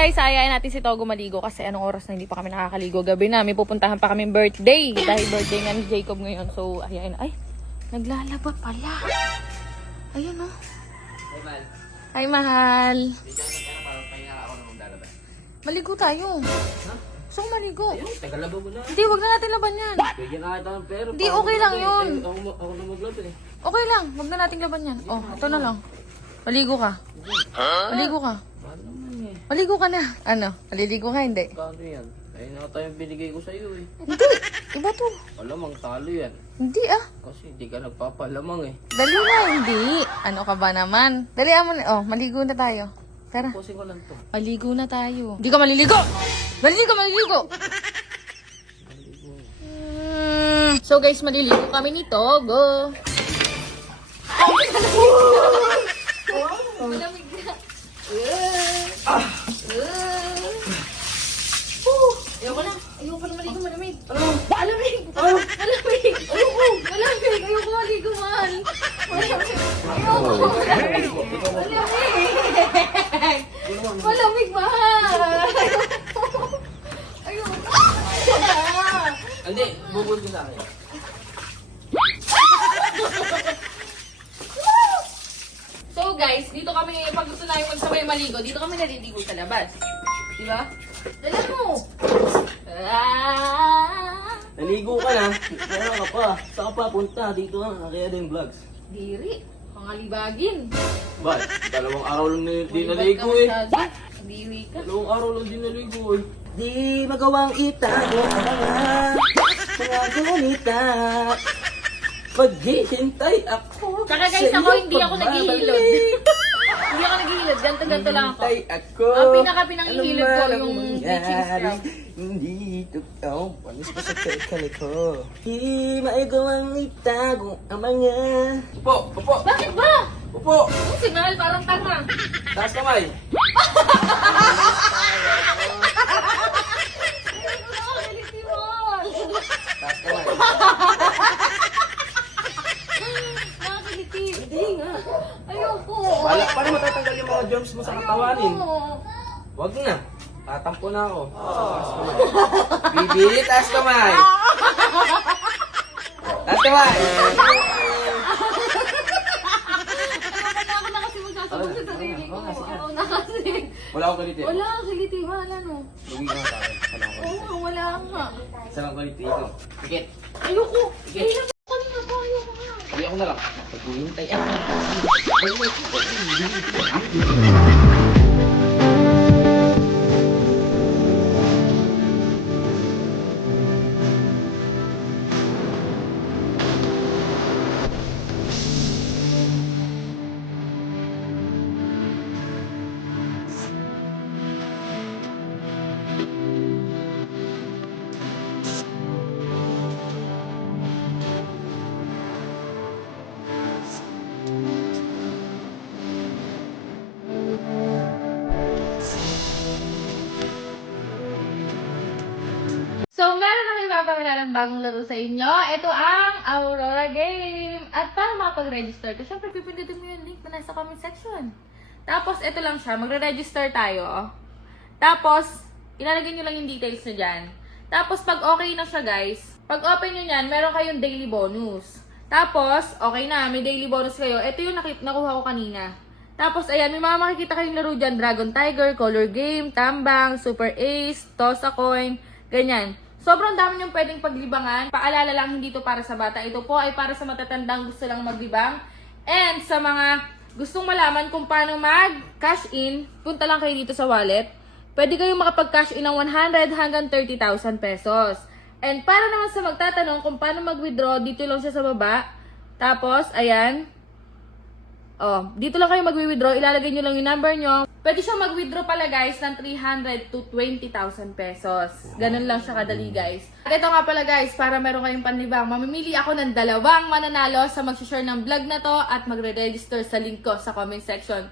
guys, ayayin natin si Togo maligo kasi anong oras na hindi pa kami nakakaligo. Gabi na, may pupuntahan pa kami birthday. Dahil birthday nga ni Jacob ngayon. So, ayayin. Ay, naglalaba pala. Ayun oh. Hey, Mal. Hi, mahal. Bigyan ka na parang pahinga ako na maglalaba. Maligo tayo. Ha? Gusto ko maligo. Ayun, tagalaba mo na. Hindi, wag na natin laban yan. Bigyan na kita ng pera. Hindi, okay lang yun. Ako na maglaba eh. Okay lang, wag na nating laban yan. Oh, ito na lang. Maligo ka. Maligo ka. Paano naman eh? Maligo ka na. Ano? Maliligo ka, hindi? Kano yan? Ayun na tayong binigay ko sa'yo eh. Hindi. Iba to. Alamang talo yan. Hindi ah. Kasi hindi ka nagpapalamang eh. Dali na, hindi. Ano ka ba naman? Dali mo na. Oh, maligo na tayo. Tara. Pusin ko lang to. Maligo na tayo. Hindi ka maliligo! Dali ka maliligo! So guys, maliligo kami ni Togo. Malamig na. Ayoko na. Ayoko na maligo, malamig. Malamig! Malamig! Ayoko! Malamig! Ayoko maligo, mahal. Malamig! Ayoko! Malamig! Malamig, mahal! Ayoko! Hindi, bubul ko sa akin. So guys, dito kami, pag gusto namin magsabay maligo, dito kami naliligo sa labas. Diba? Dala mo! Naligo ka na. Wala ka pa. Saan ka pa punta? Dito ang Kaya din vlogs. Diri, pangalibagin. Ba't? Dalawang araw lang na di naligo eh. Biwi ka. Dalawang araw lang di naligo eh. Di magawang itago ang mga gunita. Paghihintay ako. Tsaka guys, ako hindi ako naghihilod. Hindi ako naghihilod. Ganto-ganto lang ako. Hintay ako. Ang pinaka-pinanghihilod ko Ano yung man ang bleaching mangyari, scrub. Hindi totoo. Panis ko sa tekali ko. Di maigawang itago ang mga... Upo! Upo! Bakit ba? Upo! Ang signal, parang tanga. Taas kamay! Taas kamay! Nakakiliti. Hindi nga. Ayoko. Paano matatanggal yung mga germs mo sa katawanin? Ayoko. Wag na. Tatampo na ako. Taas kamay. Bibi, taas kamay! Taas kamay! Ako na kasi magsasabog sa sarili ko. Ako na kasi. Wala akong kulit eh. Wala, kiliti. Wala no. Lugi ka nga sa akin. Wala akong kulit. Oo, wala nga. Isa lang kulit dito. Tikit. Ayoko. Sige. Ayoko. Kanina pa, ayoko nga. Hindi ako na lang. Paghihintay ako. So, meron na kayo mapamila ng bagong laro sa inyo. Ito ang Aurora Game. At para makapag-register ka, syempre pipindutin mo yung link na nasa comment section. Tapos, ito lang siya. Magre-register tayo. Tapos, ilalagay nyo lang yung details nyo dyan. Tapos, pag okay na siya, guys, pag open nyo yan, meron kayong daily bonus. Tapos, okay na, may daily bonus kayo. Ito yung nakuha ko kanina. Tapos, ayan, may mga makikita kayong laro dyan. Dragon Tiger, Color Game, Tambang, Super Ace, Toss a Coin, ganyan. Sobrang dami niyong pwedeng paglibangan. Paalala lang, hindi to para sa bata. Ito po ay para sa matatandang gusto lang maglibang. And sa mga gustong malaman kung paano mag-cash in, punta lang kayo dito sa wallet. Pwede kayong makapag-cash in ng 100 hanggang 30,000 pesos. And para naman sa magtatanong kung paano mag-withdraw, dito lang siya sa baba. Tapos, ayan. Oh, dito lang kayo mag-withdraw. Ilalagay nyo lang yung number nyo. Pwede siya mag-withdraw pala guys ng 300 to 20,000 pesos. Ganun lang siya kadali guys. At ito nga pala guys, para meron kayong panlibang, mamimili ako ng 2 mananalo sa mag-share ng vlog na to at magre-register sa link ko sa comment section.